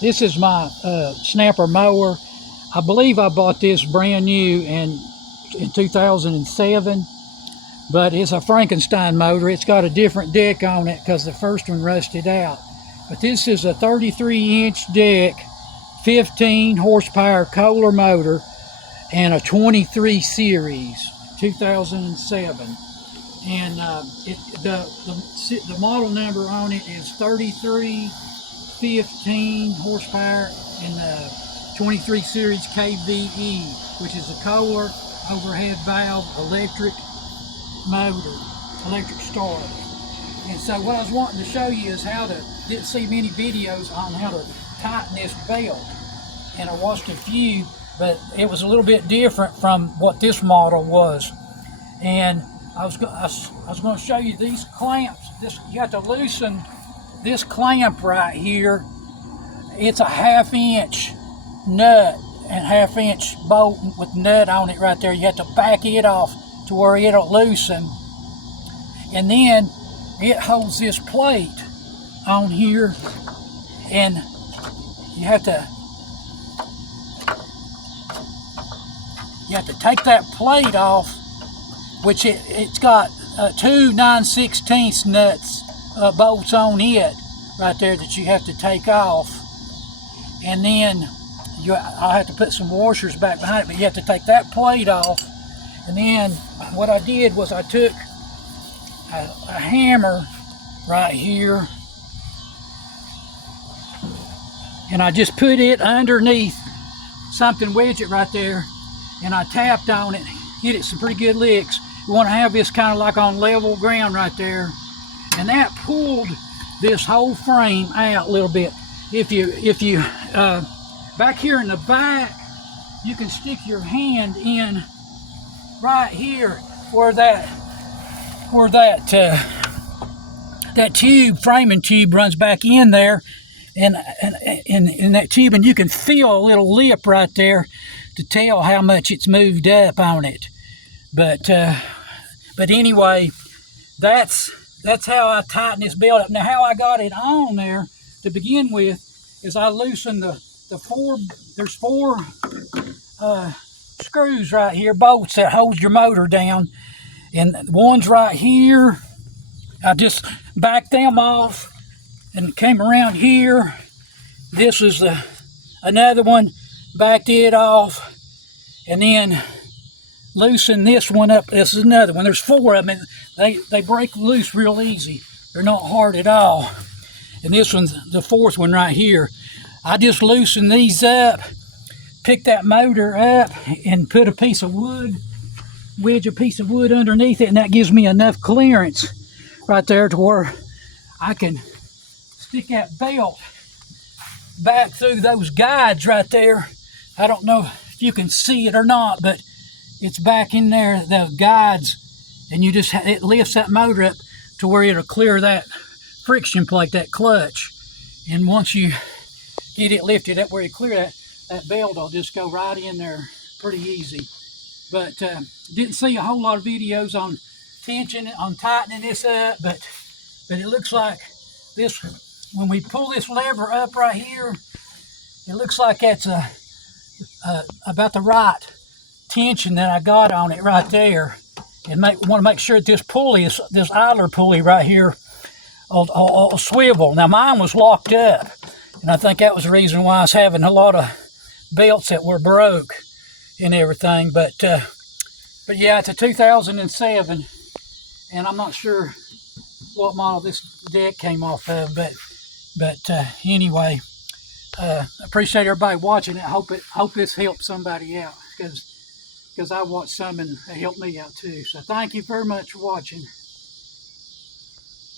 This is my snapper mower. I believe I bought this brand new in 2007, but it's a Frankenstein motor. It's got a different deck on it because the first one rusted out. But this is a 33-inch deck, 15 horsepower Kohler motor, and a 23 series, 2007. And the model number on it is 3315 horsepower and the 23 series KVE, which is a Kohler overhead valve electric motor, electric start. And so what I was wanting to show you is how to, didn't see many videos on how to tighten this belt. And I watched a few, but it was a little bit different from what this model was. And I was going to show you these clamps. You have to loosen this clamp right here. It's a 1/2 inch nut and 1/2 inch bolt with nut on it right there. You have to back it off to where it'll loosen. And then it holds this plate on here, and you have to take that plate off, which it's got two 9/16 nuts, bolts on it right there that you have to take off. And then I'll have to put some washers back behind it, but you have to take that plate off. And then what I did was I took a hammer right here, and I just put it underneath something, wedge it right there, and I tapped on it, hit it some pretty good licks. You want to have this kind of like on level ground right there, and that pulled this whole frame out a little bit. If you back here in the back, you can stick your hand in right here where that tube, framing tube, runs back in there, and in that tube, and you can feel a little lip right there to tell how much it's moved up on it. But anyway, that's how I tighten this belt up. Now, how I got it on there to begin with is I loosened there's four screws right here, bolts that hold your motor down, and the ones right here, I just backed them off and came around here. This is another one, backed it off, and then loosen this one up. This is another one. There's four of them, and they break loose real easy. They're not hard at all. And this one's the fourth one right here. I just loosen these up, pick that motor up, and put a piece of wood, wedge a piece of wood underneath it, and that gives me enough clearance right there to where I can stick that belt back through those guides right there. I don't know if you can see it or not, but it's back in there, the guides, and it lifts that motor up to where it'll clear that friction plate, that clutch. And once you get it lifted up where you clear that belt, will just go right in there pretty easy. But didn't see a whole lot of videos on tightening this up, but it looks like this, when we pull this lever up right here, it looks like that's about the right tension that I got on it right there. And want to make sure that this pulley, this idler pulley right here, will swivel. Now mine was locked up, and I think that was the reason why I was having a lot of belts that were broke and everything. But yeah, it's a 2007, and I'm not sure what model this deck came off of, but anyway, appreciate everybody watching it. Hope this helped somebody out, because I watched some and it helped me out too. So thank you very much for watching.